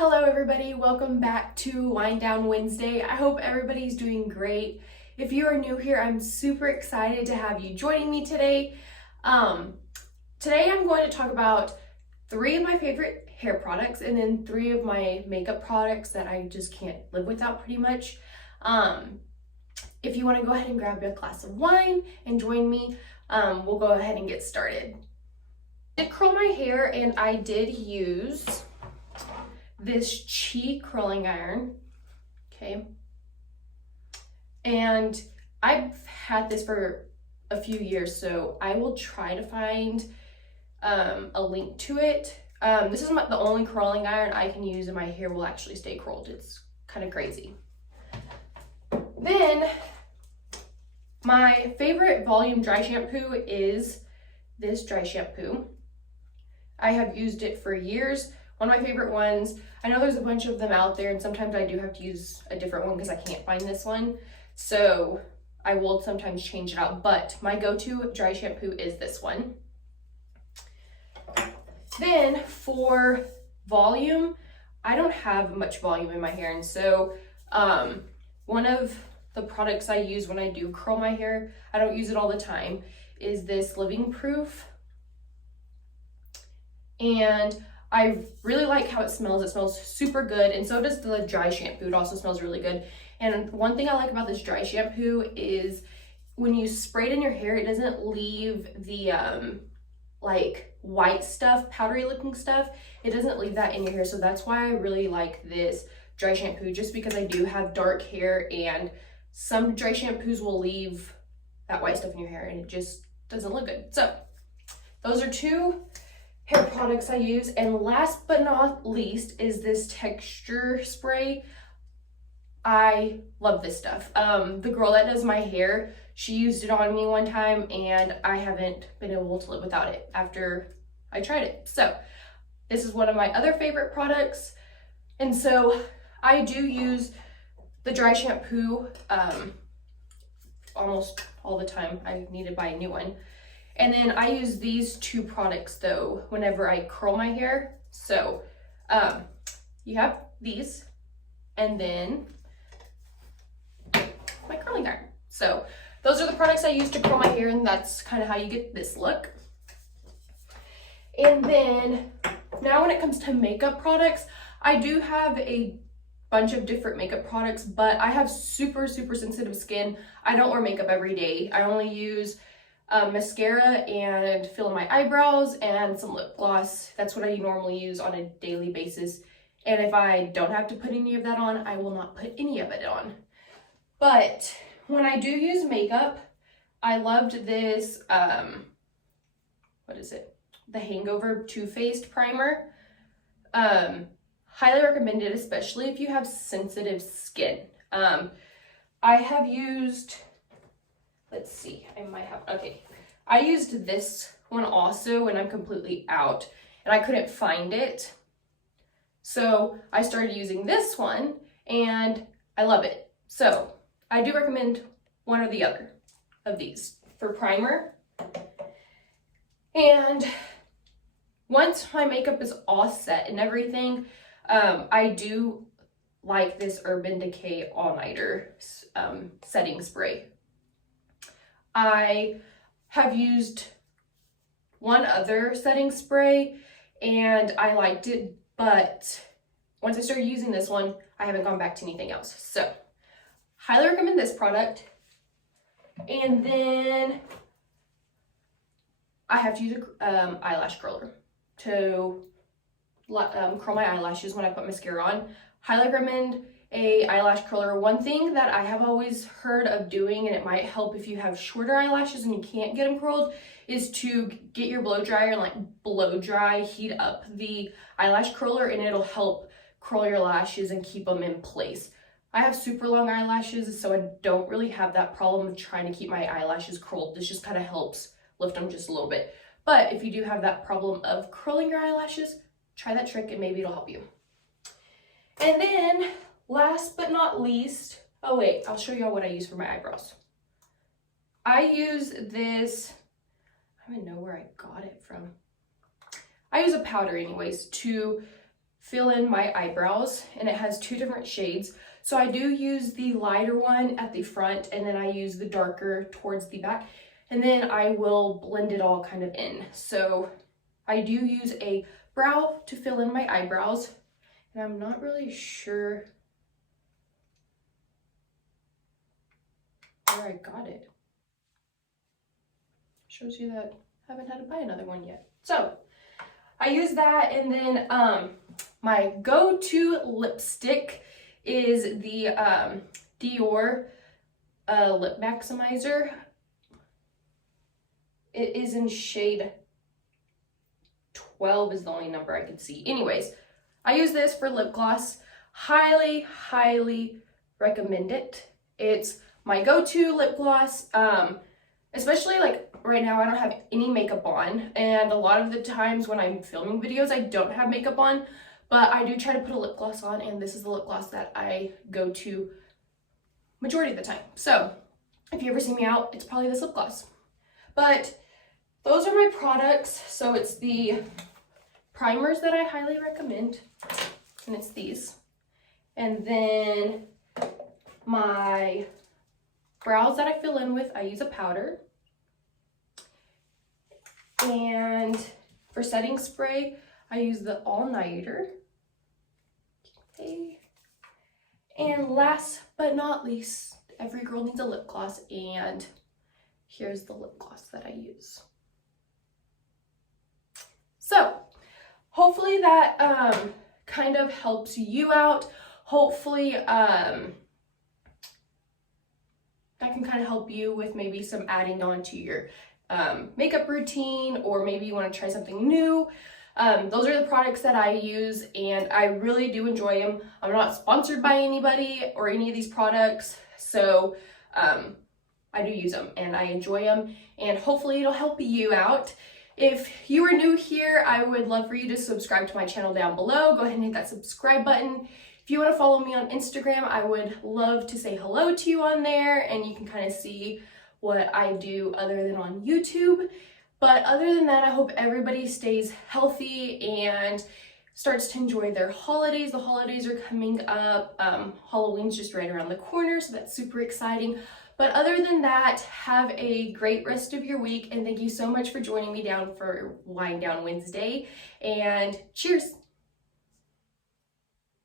Hello everybody, welcome back to Wind Down Wednesday. I hope everybody's doing great. If you are new here, I'm super excited to have you joining me today. Today I'm going to talk about 3 of my favorite hair products and then 3 of my makeup products that I just can't live without pretty much. If you want to go ahead and grab a glass of wine and join me, we'll go ahead and get started. I did curl my hair and I did use this Chi curling iron, okay, and I've had this for a few years, so I will try to find a link to it. This is the only curling iron I can use and my hair will actually stay curled. It's kind of crazy. Then my favorite volume dry shampoo is this dry shampoo. I have used it for years. One of my favorite ones. I know there's a bunch of them out there and sometimes I do have to use a different one because I can't find this one. So I will sometimes change it out, but my go-to dry shampoo is this one. Then for volume, I don't have much volume in my hair, and so one of the products I use when I do curl my hair, I don't use it all the time, is this Living Proof. And I really like how it smells. It smells super good, and so does the dry shampoo. It also smells really good. And one thing I like about this dry shampoo is when you spray it in your hair, it doesn't leave the like white stuff, powdery looking stuff. It doesn't leave that in your hair, so that's why I really like this dry shampoo, just because I do have dark hair and some dry shampoos will leave that white stuff in your hair and it just doesn't look good. So those are 2 hair products I use, and last but not least is this texture spray. I love this stuff. The girl that does my hair, she used it on me one time and I haven't been able to live without it after I tried it. So this is one of my other favorite products, and so I do use the dry shampoo almost all the time. I need to buy a new one. And then I use these 2 products though whenever I curl my hair. So you have these and then my curling iron. So those are the products I use to curl my hair, and that's kind of how you get this look. And then now when it comes to makeup products, I do have a bunch of different makeup products, but I have super sensitive skin. I don't wear makeup every day. I only use mascara and fill in my eyebrows and some lip gloss. That's what I normally use on a daily basis. And if I don't have to put any of that on, I will not put any of it on. But when I do use makeup, I loved this, what is it? The Hangover Too Faced primer. Highly recommend it, especially if you have sensitive skin. I have used, let's see, I might have, okay. I used this one also and I'm completely out and I couldn't find it. So I started using this one and I love it. So I do recommend one or the other of these for primer. And once my makeup is all set and everything, I do like this Urban Decay All Nighter setting spray. I have used one other setting spray and I liked it, but once I started using this one, I haven't gone back to anything else. So highly recommend this product. And then I have to use a eyelash curler to curl my eyelashes when I put mascara on. Highly recommend a eyelash curler. One thing that I have always heard of doing, and it might help if you have shorter eyelashes and you can't get them curled, is to get your blow dryer and like blow dry, heat up the eyelash curler, and it'll help curl your lashes and keep them in place. I have super long eyelashes, so I don't really have that problem of trying to keep my eyelashes curled. This just kind of helps lift them just a little bit. But if you do have that problem of curling your eyelashes, try that trick and maybe it'll help you. And then last but not least, oh wait, I'll show y'all what I use for my eyebrows. I use this, I don't even know where I got it from. I use a powder anyways to fill in my eyebrows, and it has 2 different shades. So I do use the lighter one at the front, and then I use the darker towards the back, and then I will blend it all kind of in. So I do use a brow to fill in my eyebrows, and I'm not really sure where I got it. Shows you that I haven't had to buy another one yet. So I use that, and then my go-to lipstick is the Dior Lip Maximizer. It is in shade 12 is the only number I could see. Anyways, I use this for lip gloss. Highly, highly recommend it. It's my go-to lip gloss, especially like right now I don't have any makeup on, and a lot of the times when I'm filming videos I don't have makeup on, but I do try to put a lip gloss on, and this is the lip gloss that I go to majority of the time. So if you ever see me out, it's probably this lip gloss. But those are my products. So it's the primers that I highly recommend, and it's these. And then my brows that I fill in with, I use a powder. And for setting spray, I use the All Nighter. Okay. And last but not least, every girl needs a lip gloss, and here's the lip gloss that I use. So hopefully that kind of helps you out. Hopefully that can kind of help you with maybe some adding on to your makeup routine, or maybe you want to try something new. Those are the products that I use, and I really do enjoy them. I'm not sponsored by anybody or any of these products, so I do use them and I enjoy them, and hopefully it'll help you out. If you are new here, I would love for you to subscribe to my channel down below. Go ahead and hit that subscribe button. If you want to follow me on Instagram, I would love to say hello to you on there, and you can kind of see what I do other than on YouTube. But other than that, I hope everybody stays healthy and starts to enjoy their holidays. The holidays are coming up. Halloween's just right around the corner, so that's super exciting. But other than that, have a great rest of your week, and thank you so much for joining me down for Wind Down Wednesday, and cheers!